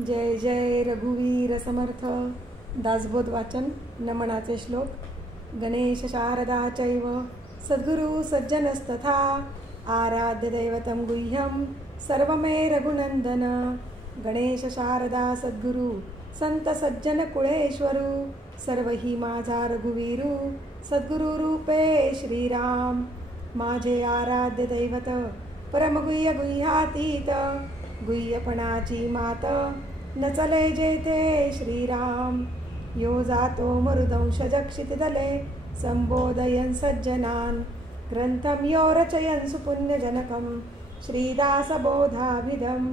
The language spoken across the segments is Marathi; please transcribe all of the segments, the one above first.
जय जय रघुवीर समर्थ. दासबोध वाचन. नमनाचे श्लोक. गणेश शारदा चैव सद्गुरु सज्जनस्तथा आराध्य दैवतं गुह्यं सर्वमे रघुनंदन. गणेश शारदा सद्गुरु संत सज्जन कुळेश्वरू सर्वही माझा रघुवीरू सद्गुरु रूपे श्रीराम. माझे आराध्य दैवत परमगुह्य गुह्यातीत गुह्यपणाची मात न चले जेते श्रीराम. यो जातो मरुदंश जक्षितदले संबोधयन् सज्जनान् ग्रंथं यो रचयन् सुपुण्यजनकं श्रीदासबोधाभिधं.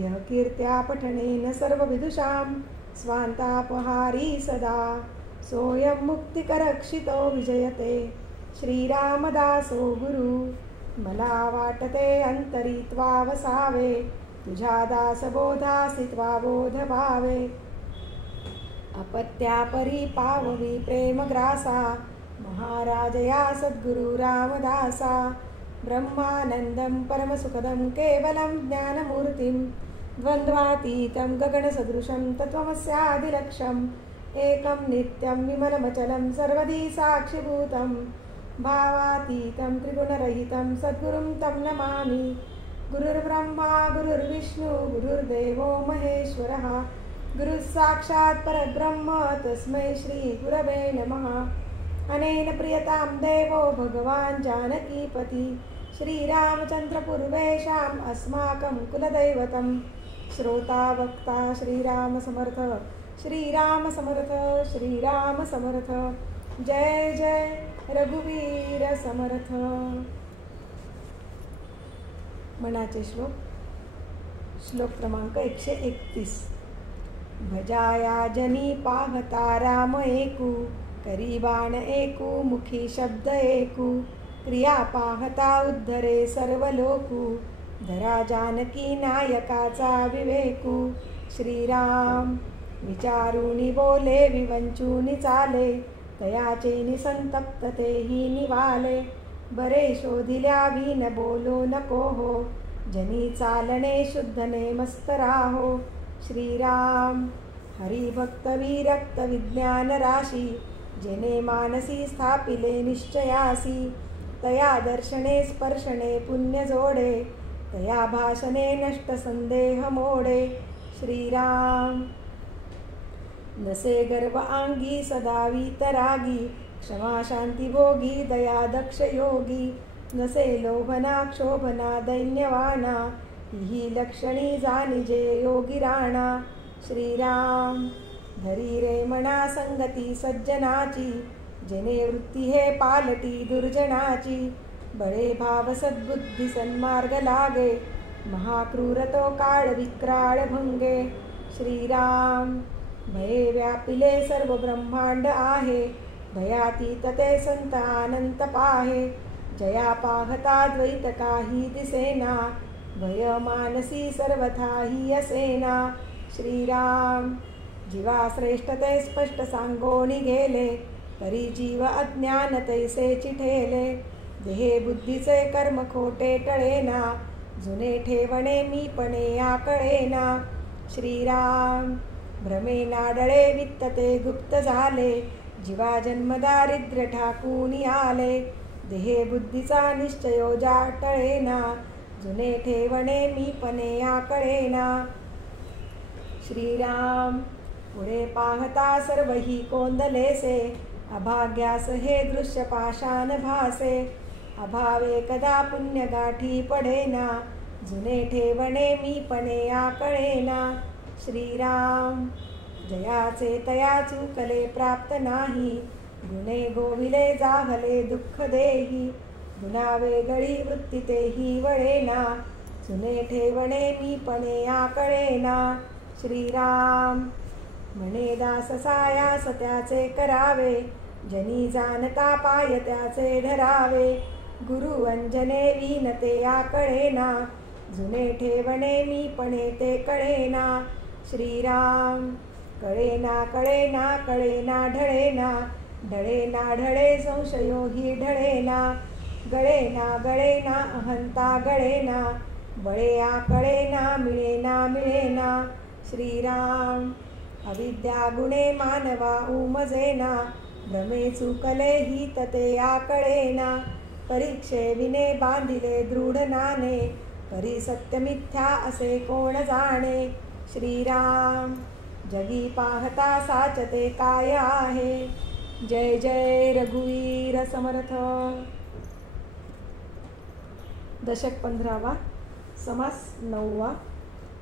यः कीर्त्या पठनेन सर्वविदुषां स्वान्तापहारी सदा सोऽयं मुक्तिकरक्षितो विजयते श्रीरामदासो गुरु. मला वाटते अंतरी त्वा वसावे तुझ्या दासबोधासी त्वा बोध भावे. अपत्यापरी पाववी प्रेमग्रासा महाराजया सद्गुरु रामदासा. ब्रह्मानंदं परमसुखदं केवलं ज्ञानमूर्तिं द्वन्द्वातीतं गगनसदृशं तत्त्वमस्यादिलक्ष्यम् एकं नित्यं विमलमचलं सर्वदी साक्षिभूतं भावातीतं त्रिगुणरहितं सद्गुरुं तं नमामि. गुरुर्ब्रह्मा गुरुर्विष्णु गुरुर्देवो महेश्वरः गुरुः साक्षात् परब्रह्म तस्मै श्री गुरवे नमः. अनेन प्रियतां देवो भगवान् जानकीपति श्रीरामचन्द्र पूर्वेषाम् अस्माकं कुलदैवतं. श्रोता वक्ता श्रीराम समर्थ श्रीराम समर्थ श्रीराम समर्थ. जय जय रघुवीर समर्थ. मनाचे श्लोक. श्लोक क्रमांक 131. भजाया जनी पाहता राम एकू करी बाण एकू मुखी शब्द एकू क्रिया पाहता उद्धरे सर्व लोकू धरा जानकी नायकाचा विवेकू. श्रीराम विचारूनी बोले विवंचूनी चाले तयाचे निसंतप्तते ही निवाले. बरे शोधिल्या विन बोलो नको हो जनी चालणे शुद्धने मस्त राहो. श्रीराम हरिभक्त विरक्त विज्ञान राशी जेने मानसी स्थापिले निश्चयासी. तया दर्शने स्पर्शने पुण्य जोडे तया भाषणे नष्ट संदेह मोडे. श्रीराम नसे गर्व आंगी सदा वीतरागी क्षमा शांती भोगी दया दक्ष योगी. नसे लोभना क्षोभना दैन्यवाना ही लक्षणी जानिजे योगी राणा. श्रीराम धरी रे मना संगती सज्जनाची जेने वृत्ती हे पालटी दुर्जनाची. बळे भाव सद्बुद्धी सन्मार्ग लागे महाक्रूर तो काळ विक्राळ भंगे. श्रीराम भये व्यापिले सर्व ब्रह्मांड आहे भयातीत ते संत अनंत पाहे. जया पाहता द्वैत काही दिसेना भय मानसी सर्वथा ही असेना. श्रीराम जीवा श्रेष्ठ ते स्पष्ट सांगोनी गेले तरी जीव अज्ञान तैसे चिठेले. देहे बुद्धीचे कर्म खोटे टळेना जुने ठेवणे मीपणे आकळेना. श्रीराम भ्रमे नाडळे वित्त ते गुप्त झाले जीवा जन्म दारिद्र्य ठाकूनी आले. देहे बुद्धीचा निश्चयो जाटळेना जुने ठेवणे मीपणे आकळेना. श्रीराम पुढे पाहता सर्वही कोंदलेसे अभाग्यास हे दृश्य पाषाण भासे. अभावे कदा पुण्य गाठी पडेना जुने ठेवणे मीपणे आकळेना. श्रीराम जयाचे तया चुकले प्राप्त नाही गुणे गोविले जाहले दुःख देही. गुणा वेगळी वृत्ती तेही वळेना जुने ठेवणे मीपणे आकळेना. श्रीराम म्हणे दास सायास त्याचे करावे जनी जाणता पाय त्याचे धरावे. गुरु अंजने विनते आकळेना जुने ठेवणे मीपणे ते कळेना. श्रीराम कळेना कळेना कळेना ढळेना ढळेना ढळे संशयो ही ढळेना. गळेना गळेना अहंता गळेना बळे आकळेना मिळेना मिळेना. श्रीराम अविद्या गुणे मानवा उमजेना भ्रमे चुकले ही तते आकळेना परीक्षे विने बांधिले दृढ नाने परी सत्य मिथ्या असे कोण जाणे श्रीराम जगी पाहता साचते काय आहे जय जय रघुवीर समर्थ। दशक 15वा समास 9वा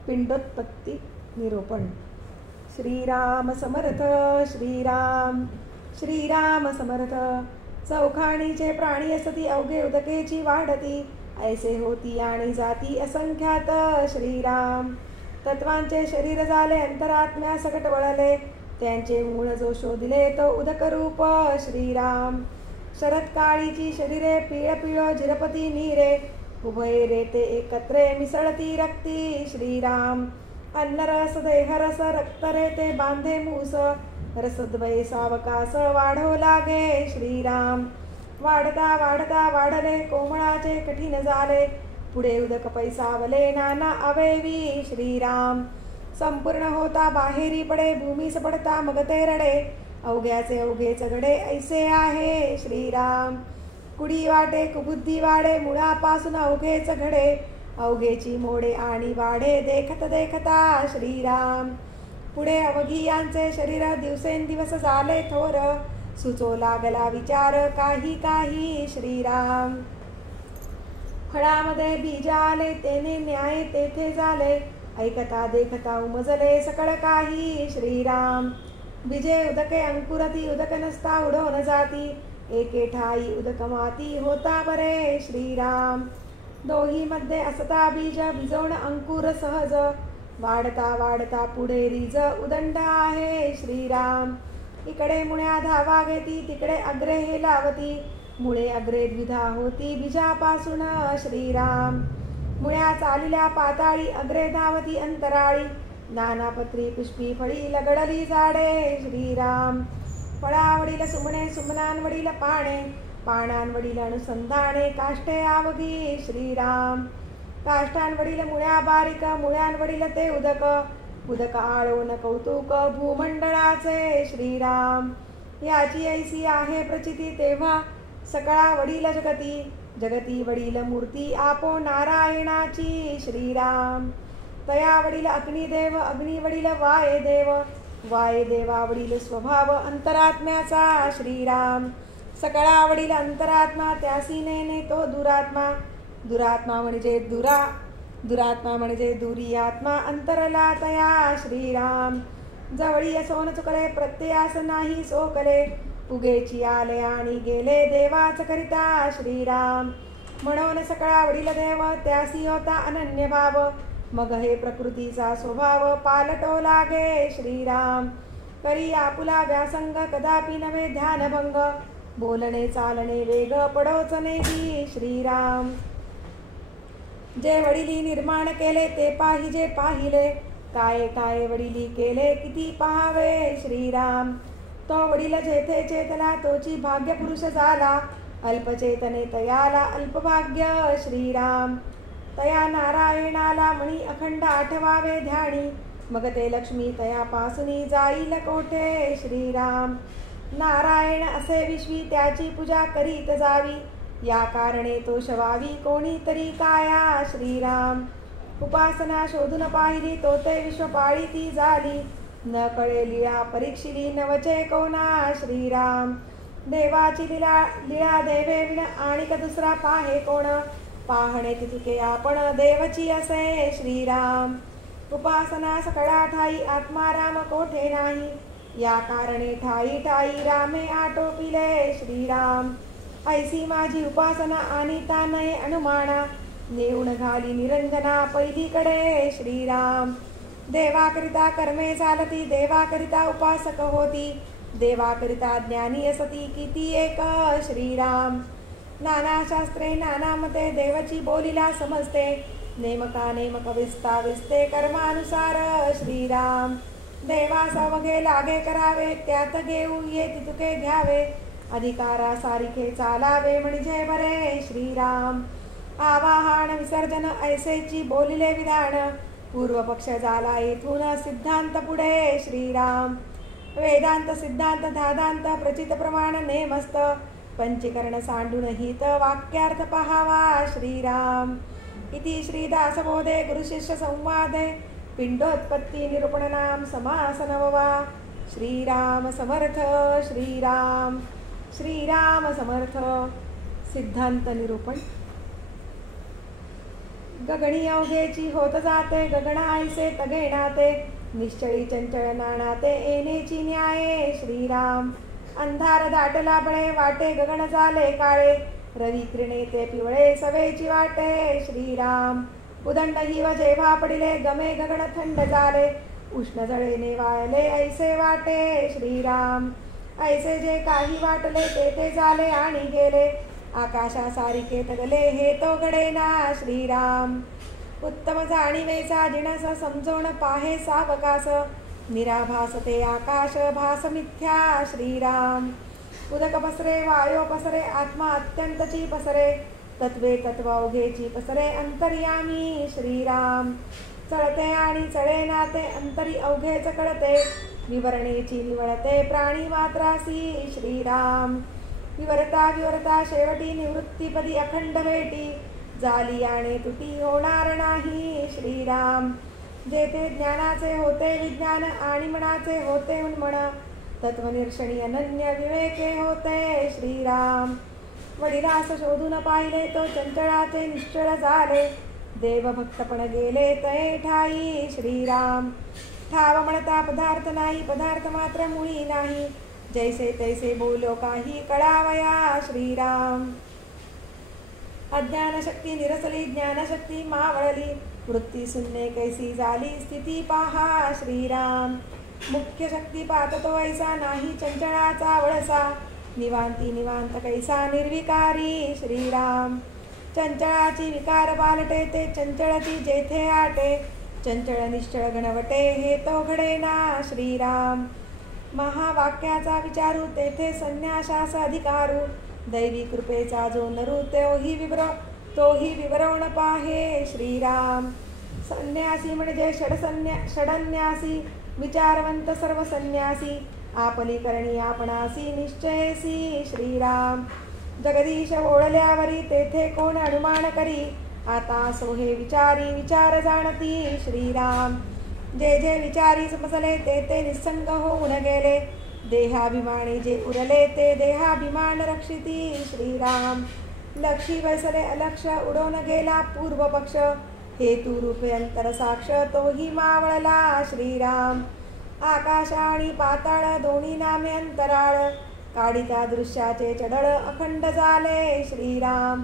पिंडोत्पत्ती निरूपण। श्रीराम समर्थ श्रीराम श्रीराम समर्थ चौखाणीचे प्राणी असती अवघे उदकेची वाढती ऐसे होती आणि जाती असंख्यात श्रीराम तत्वांचे शरीर झाले अंतरात्म्या सकट वळले त्यांचे मूळ जो शोधिले तो उदक रूप श्रीराम शरत्काळीची शरीरे पिळ पिळ झिरपती नीरे उभय रेते एकत्रे मिसळती रक्ती श्रीराम अन्नरस देहरस रक्त रेते बांधे मूस रसद्वय सावकास वाढो लागे श्रीराम वाढता वाढता वाढले कोमळाचे कठीण झाले पुढे उदक पैसावले नाना अवयवी श्रीराम संपूर्ण होता बाहेरी पडे भूमीस पडता मग ते रडे अवघ्याचे अवघेच घडे ऐसे आहे श्रीराम कुडी वाटे कुबुद्धी वाढे मुळापासून अवघेच घडे अवघेची मोडे आणि वाढे देखत देखता श्रीराम पुढे अवघी यांचे शरीर दिवसेंदिवस झाले थोर सुचो लागला विचार काही काही श्रीराम फळामध्ये बीज आले तेने न्याय तेथे झाले ऐकता देखता उमजले सकळ काही श्रीराम बीजे उदके अंकुरती उदक नसता उडवून जाती एके ठाई उदक माती होता बरे श्रीराम दोही मध्ये असता बीज भिजवण अंकुर सहज वाढता वाढता पुढे रीज उदंड आहे श्रीराम इकडे मुळ्या धावा घेती तिकडे अग्रे हे लावती मुळे अग्रे द्विधा होती बीजापासून श्रीराम मुळ्या चालिल्या पाताळी अग्रे धावती अंतराळी नानापत्री पुष्पी फळी लगडली झाडे श्रीराम फळावडील सुमणे सुमनांवडील पाणे पानांवडील अनुसंधाने काष्टे आवगी श्रीराम काष्टांवडील मुळ्या बारीक मुळ्यांवडील ते उदक उदक आळवून कौतुक भूमंडळाचे श्रीराम याची ऐसी आहे प्रचिती तेव्हा सकळा वडील जगती जगती वडील मूर्ती आपो नारायणाची श्रीराम तया वडील अग्निदेव अग्नी वडील वायदेव वायदेवा वडील स्वभाव अंतरात्म्याचा श्रीराम सकळा वडील अंतरात्मा त्यासी नेने तो दुरात्मा दुरात्मा म्हणजे दुरात्मा म्हणजे दुरी आत्मा अंतरला तया श्रीराम जवळी असोन चुकले प्रत्ययास नाही सोकले उगेची आले आणि गेले देवाच करिता श्रीराम म्हणून सकळा वडील देव त्यासी होता अनन्य भाव मग हे प्रकृतीचा स्वभाव पालटो लागे श्रीराम करी आपुला व्यासंग कदापि नव्हे ध्यानभंग बोलणे चालणे वेग पडोच नेदी श्रीराम जे वडिली निर्माण केले ते पाहिजे पाहिले काय काय वडिली केले किती पहावे श्रीराम तो वडील जेथे चेतला तोची भाग्य पुरुष झाला अल्पचेतने तयाला अल्पभाग्य श्रीराम तया नारायणाला मणी अखंड आठवावे ध्यानी मग ते लक्ष्मी तयापासून जाईल कोठे श्रीराम नारायण असे विश्वी त्याची पूजा करीत जावी या कारणे तो शवावी कोणीतरी काया श्रीराम उपासना शोधून पाहिली तो ते विश्व पाळीती झाली न कळे लीळा परीक्षिली नवचे कोणा श्रीराम देवाची लीळा देवे विण आणिक दुसरा पाहे कोण पाहणे तितके आपण देवची असे श्रीराम उपासना सकळा ठाई आत्माराम कोठे नाही या कारणे ठाई ठाई रामे आटोपिले श्रीराम ऐसी माझी उपासना आणिता नये अनुमाना नेऊन घाली निरंजना पहिलीकडे श्रीराम देवाकरिता कर्मे चालती देवाकरिता उपासक होती देवाकरिता ज्ञानी असती किती एक श्रीराम नाना शास्त्रे नाना मते देवची बोलीला समजते नेमका नेमक विस्ताविस्ते कर्मानुसार श्रीराम देवास अवघे लागे करावे त्यात घेऊ ये तितुके घ्यावे अधिकारा सारिखे चालावे म्हणजे बरे श्रीराम आवाहन विसर्जन ऐसेची बोलिले विधान पूर्व पक्ष झाला येथून सिद्धांत पुढे श्रीराम. वेदांत सिद्धांत धादांत प्रचित प्रमाण नेमस्त पंचीकरण सांडून हित वाक्यार्थ पहावा श्रीराम. इति श्रीदासबोधे गुरुशिष्य संवादे पिंडोत्पत्ती निरूपण नाम समास नववा. श्रीराम समर्थ. श्रीराम श्रीराम समर्थ. सिद्धांत निरूपण. गगणी अवघेची होत जाते गगनाईसे तगेनाते निश्चळी चंचळ नाणाते येणेची न्याये श्रीराम. अंधार दाटला बळे वाटे गगन झाले काळे रवी किरणे ते पिवळे सवेची वाटे श्रीराम. उदंड हिव जेव्हा पडिले गमे गगन थंड झाले उष्ण जळेने वाळले ऐसे वाटे श्रीराम. ऐसे जे काही वाटले ते झाले आणि गेले आकाशा सारिके तगले हे तो घडेना श्रीराम. उत्तम जाणीवेचा जिणस समजोन पाहे सावकास निराभास ते आकाश भास मिथ्या श्रीराम. उदक पसरे वायो पसरे आत्मा अत्यंतची पसरे तत्वे तत्व अवघेची पसरे अंतर्यामी श्रीराम. चळते आणि चळे नाते अंतरी अवघेच कळते विवरणेची निवळते प्राणी मात्रासी श्रीराम. विवरता विवरता शेवटी निवृत्तीपदी अखंड भेटी झाली आणि तुटी होणार नाही श्रीराम. जेथे ज्ञानाचे होते विज्ञान आणि मनाचे होते उन्मन तत्वनिर्षणी अनन्य विवेके होते श्रीराम. वडिलास शोधून पाहिले तो चंचळाचे निश्चळ झाले देवभक्तपण गेले तये ठाई श्रीराम. ठाव म्हणता पदार्थ नाही पदार्थ मात्र मुळी नाही जैसे तैसे बोलो काही कळावया श्रीराम. अज्ञानशक्ती निरसली ज्ञानशक्ती मावळली वृत्ती शून्य कैसी झाली स्थिती पहा श्रीराम. मुख्य शक्ती पाहतो ऐसा नाही चंचळाचा वळसा निवांती निवांत कैसा निर्विकारी श्रीराम. चंचळाची विकार पालटे ते चंचळती जेथे आटे चंचळ निश्चळ घनवटे हे तो घडेना श्रीराम. महावाक्याचा विचारू तेथे संन्यासास अधिकारू दैवी कृपेचा जो नरू तोही विवरवण पाहे श्रीराम. संन्यासी म्हणजे षडन्यासी विचारवंत सर्व संन्यासी आपली करणी आपणासी निश्चयसी श्रीराम. जगदीश ओळल्यावरी तेथे कोण अनुमान करी आता सोहे विचारी विचार जाणती श्रीराम. जे जे विचारी समजले ते निसंग होऊन गेले देहाभिमानी जे उरले ते देहाभिमान रक्षिती श्रीराम. लक्षी बसले अलक्ष उडून गेला पूर्व पक्ष हेतू रूपे अंतर साक्ष तोही मावळला श्रीराम. आकाश आणि पाताळ दोन्ही नामे अंतराळ काढिता दृश्याचे चढळ अखंड झाले श्रीराम.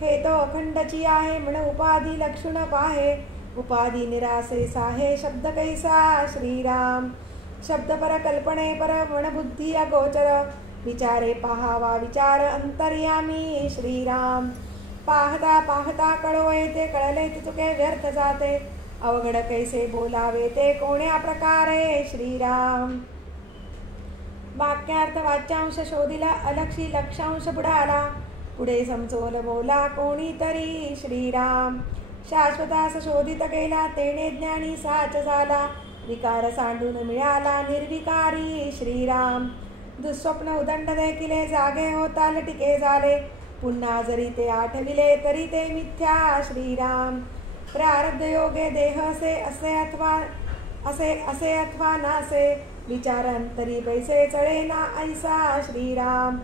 हे तो अखंडची आहे म्हण उपाधी लक्षण पाहे उपाधी निरासे साहे शब्द कैसा श्रीराम. शब्द पर कल्पने पर मन बुद्धी अगोचर विचारे पहावा विचार अंतर्यामी श्रीराम. पाहता पाहता कळोय ते कळले तुके व्यर्थ जाते अवघड कैसे बोलावे ते कोण्या प्रकारे श्रीराम. वाक्यार्थ वाच्यांश शोधिला अलक्षी लक्षांश बुडाला पुढे समजोल बोला कोणीतरी श्रीराम. शाश्वतास शोधित केला तेने ज्ञानी साच झाला विकार सांडून मिळाला निर्विकारी श्रीराम. दुःस्वप्न उदंड देखिले जागे होता लटिके झाले पुन्हा जरी ते आठविले तरी ते मिथ्या श्रीराम. प्रारब्ध योगे देह असे अथवा नासे विचार अंतरी बैसे चळे ना ऐसा श्रीराम.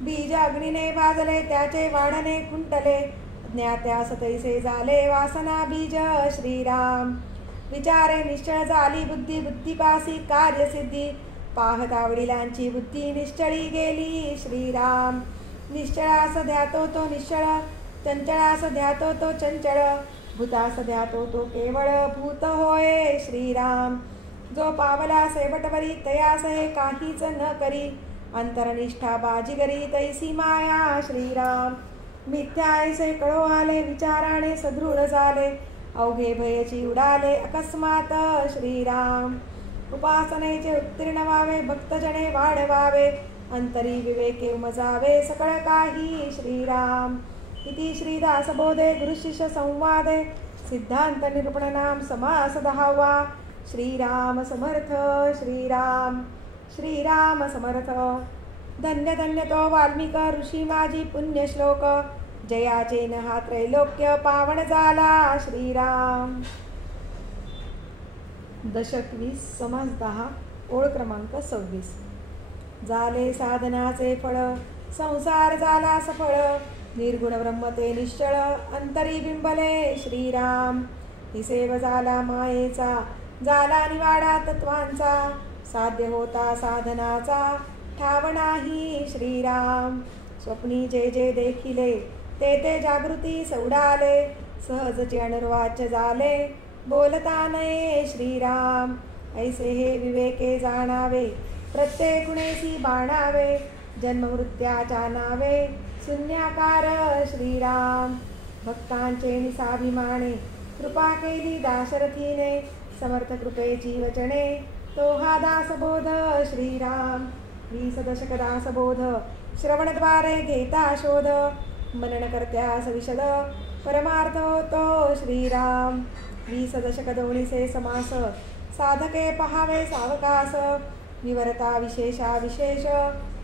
बीज अग्नीने भाजले त्याचे वाढणे खुंटले ज्ञात्यास तैसे झाले वासना बीज श्रीराम. विचारे निश्चळ झाली बुद्धी बुद्धिपासी कार्यसिद्धी पाहता वडिलांची बुद्धी निश्चळी गेली श्रीराम. निश्चळास ध्यातो तो निश्चळ चंचळास ध्यातो तो चंचळ भूतास ध्यातो तो केवळ भूत होय श्रीराम. जो पावला सेवटवरी तयास हे काहीच न करी अंतरनिष्ठा बाजीगरी तैसी माया श्रीराम. मिथ्या ऐसे कळो आले विचाराने सदृढ झाले अवघे भयची उडाले अकस्मात श्रीराम. उपासनेचे उत्तीर्ण व्हावे भक्तजने वाढवावे अंतरी विवेके उमजावे सकळ काही श्रीराम. इति श्रीदासबोधे गुरुशिष्य संवादे सिद्धांत निरूपण नाम समास 10वा. श्रीराम समर्थ. श्रीराम श्रीराम समर्थ. धन्य धन्य तो वाल्मिक ऋषी माझी पुण्यश्लोक. जयाचे न हा त्रैलोक्य पावन झाला. श्रीराम. दशक 20 समास 10 ओळ क्रमांक 26. झाले साधनाचे फळ संसार झाला सफळ. निर्गुण ब्रह्म ते निश्चळ अंतरी बिंबले. श्रीराम. हिसेव झाला मायेचा झाला निवाडा तत्वांचा. साध्य होता साधनाचा ठाव नाही. श्रीराम. स्वप्नी जे जे देखिले ते ते जागृती सौडाले. सहजचे अनुर्वाच्य झाले बोलता नये. श्रीराम. ऐसे हे विवेके जाणावे प्रत्येक गुणेसी बाणावे. जन्ममृत्याच्या नावे शून्याकार. श्रीराम. भक्तांचे निसाभिमाने कृपा केली दाशरथीने. समर्थ कृपेची वचने तो हा दासबोध. श्रीराम. 20 दशक दासबोध श्रवणद्वारे घेता शोध. मनन करत्यास विशद परमार्थ होतो. श्रीराम. 20 दशक दोन्हीचे समास साधके पहावे सावकास. विवरता विशेषा विशेष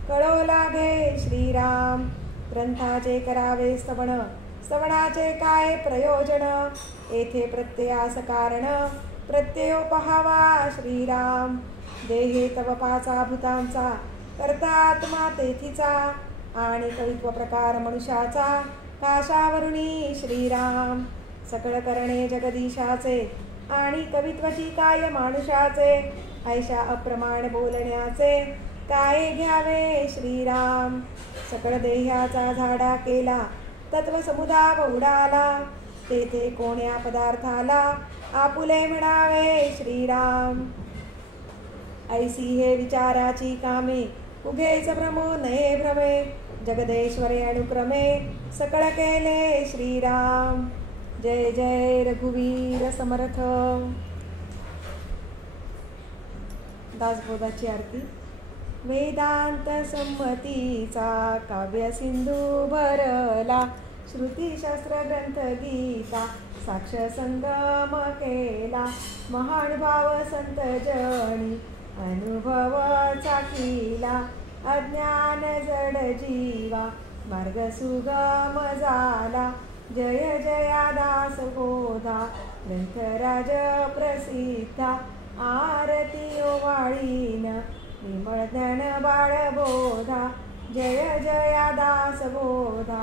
कळो लागे. श्रीराम. ग्रंथाचे करावे स्तवन स्तवनाचे काय प्रयोजन. येथे प्रत्ययास कारण प्रत्ययो पहावा. श्रीराम. देहे तव पाचा भूतांचा करता आत्मा तेथीचा. आणि कवित्व प्रकार मनुष्याचा काशावरुणी. श्रीराम. सकळ करणे जगदीशाचे आणि कवित्वची काय मानुषाचे. ऐशा अप्रमाण बोलण्याचे काय घ्यावे. श्रीराम. सकळ देहाचा झाडा केला तत्व समुदाय उडाला. तेथे कोण्या पदार्थाला आपुले म्हणावे. श्रीराम. ऐसी हे विचाराची कामे उगेच भ्रमो नये भ्रमे. जगदेश्वरे अनुक्रमे सकळ केले. श्रीराम. जय जय रघुवीर समर्थ. दासबोधाची आरती. वेदांत संमतीचा काव्य सिंधू भरला. श्रुतीशास्त्र ग्रंथ गीता साक्ष संगम केला. महानुभाव संत जणी अनुभव चाखिला. अज्ञान जड जीवा मार्ग सुगम झाला. जय जया दास बोधा ग्रंथराज प्रसिद्धा. आरती ओवाळीन विमळ ज्ञान बाळ बोधा. जय जया दास बोधा.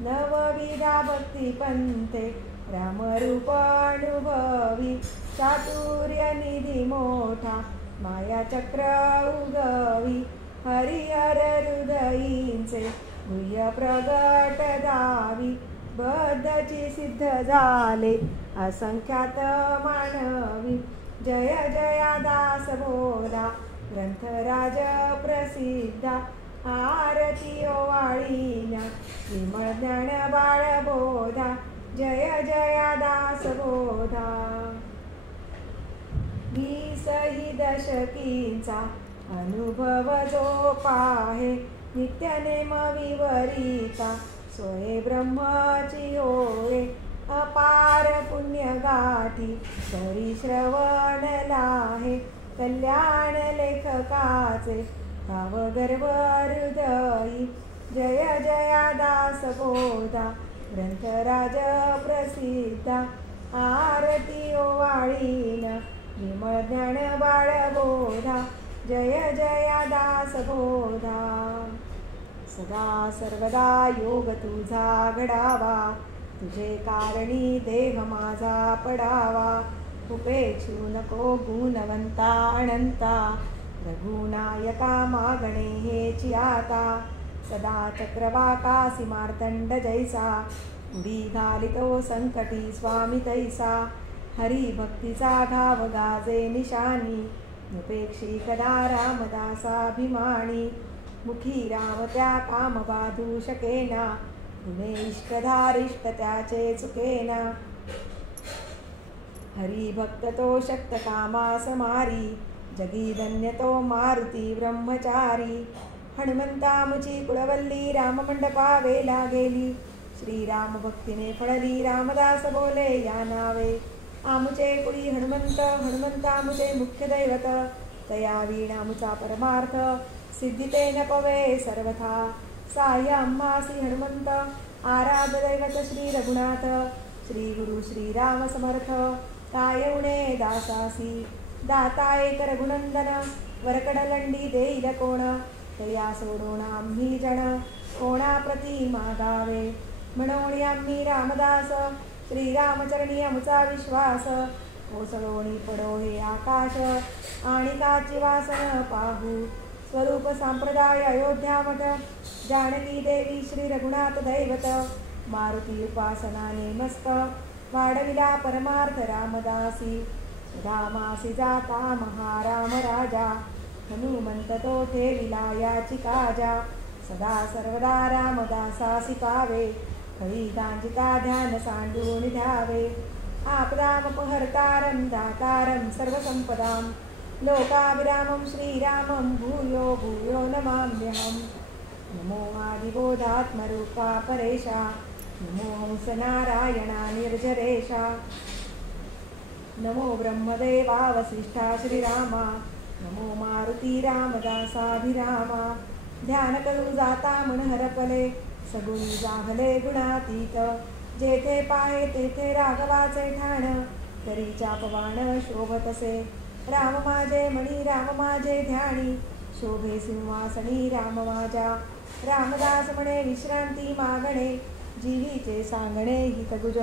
नवविधा भक्ती पंथे रामरूप अनुभवी. चातुर्य निधी मोठा माया चक्र उगवी. हरिहर हृदयींचे गुह्य प्रगट दावी. बद्धची सिद्ध झाले असंख्यात मानवी. जय जया दास बोधा ग्रंथराज प्रसिद्धा. आरती ओवाळीना विमळ ज्ञान बाळ बोधा. जय जया दास बोधा. 20 ही दशकींचा अनुभव जो पाहे. नित्यनेम विवरिता सोये ब्रह्माची होय. अपार पुण्य गाठी तरी श्रवण लाहे. कल्याण लेखकाचे भाव गर्भ हृदयी. जय जया दास बोधा ग्रंथराज प्रसिद्धा. आरती ओवाळीन विमळ ज्ञान बाळ बोधा. जय जया दास बोधा. सदा सर्वदा योग तुझा घडावा. तुझे कारणी देह माझा पडावा. उपेक्षू नको गुणवंता अनंता. रघुनायका मागणे हेची आता. सदा चक्रवाकासी मार्तंड जैसा. उडी घालितो संकटी स्वामी तैसा. हरी भक्तीचा घाव गाजे निशानी. उपेक्षी कदा रामदासाभिमानी. मुखी राम त्या काम बाधू शकेना. गुणे इष्टधारिष्ट त्याचे चुकेना. हरी भक्त तो शक्त कामास मारी. जगी धन्य तो मारुती ब्रह्मचारी. हनुमंता मुची कुळवल्ली राममंडपा वेला गेली. श्रीराम भक्तीने फळली रामदास बोले या नावे. आमुचे कुळी हनुमंत हनुमंत आमुचे मुख्य दैवत. तया वीण आमुचा परमार्थ सिद्धिते न पवे सर्वथा. साह्य आम्हासी हनुमंत आराध्य दैवत श्री रघुनाथ. श्री गुरु श्रीराम समर्थ काय उणे दासासी. दाता एक रघुनंदन वरकडलंडी देईल कोण. तया सोडून आम्ही जण कोणाप्रती मागावे. म्हणून आम्ही रामदास श्रीरामचरणी आमुचा विश्वास. ओसळोणी पडो हे आकाश आणि काची वासन पाहू. स्वरूप संप्रदाय अयोध्या मठ जानकी देवी श्री रघुनाथ दैवत. मारुती उपासनाने मस्त वाढविला परमार्थ रामदासी. रामासी जाता महाराम राजा हनुमंत तो ठेविला याची काजा. सदा सर्वदा रामदासासी पावे खरी गांजिता ध्यान सांडून ध्यावे. आपदामपहर्तारं दातारं सर्वसंपदां लोकाभिरामं श्रीरामं भूयो भूयो नमाम्यहम्. नमो आदिबोधात्मरूपा परेशा नमो हंसनारायणा निर्जरेशा. नमो ब्रह्मदेवा वसिष्ठा श्रीरामा नमो मारुती रामदासाभिरामा. ध्यान करू जाता मन हरपले सगुणी जाहले गुणातीत. जेथे पाहे तेथे राघवाचे ठाण तरी चापवाण शोभतसे. राम माझे मणी राम माझे ध्यानी शोभे सिंहासनी राम माझ्या. रामदास म्हणे विश्रांती मागणे जीवीचे सांगणे हितगुज.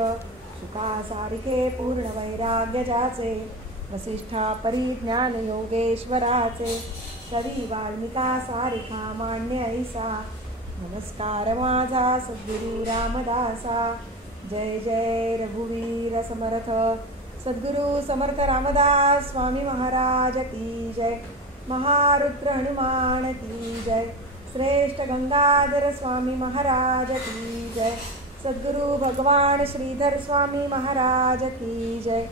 सुखा सारिखे पूर्ण वैराग्य ज्याचे वसिष्ठा परिज्ञान योगेश्वराचे. कवी वाल्मिका सारिखा मान्य ऐसा नमस्कार माझा सद्गुरु रामदासा. जय जय रघुवीर समर्थ सद्गुरु समर्थ रामदास स्वामी महाराज की जय. महारुद्र हनुमान की जय. श्रेष्ठ गंगाधर स्वामी महाराज की जय. सद्गुरु भगवान श्रीधर स्वामी महाराज की जय.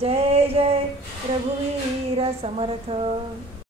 जय जय रघुवीर समर्थ.